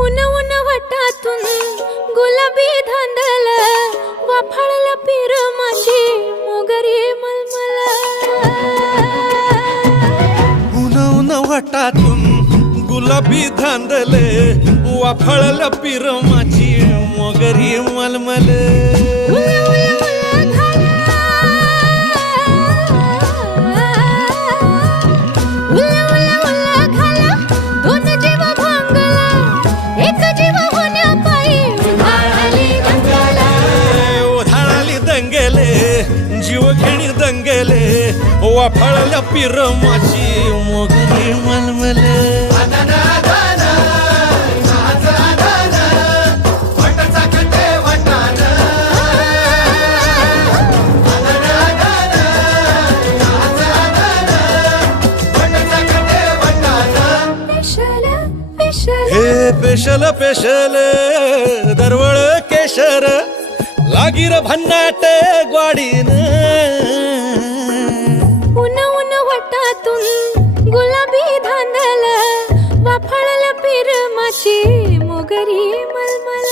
उन उन वटातून गुलाबी धांदल वाफाळला पीर माझी मोगरी मलमल उन उन वटातून गुलाबी धांदले वाफाळला पीर माझी मोगरी मलमल जीव घेणी दंगेले वाफाळल्या पीर माझी मोगरी मलमल हे पेशल पेशल दरवळ केशर लागीर भन्नाट ग्वाडीन उन उन वटातून गुलाबी धांदल वाफाळला पीर माझी मोगरी मलमल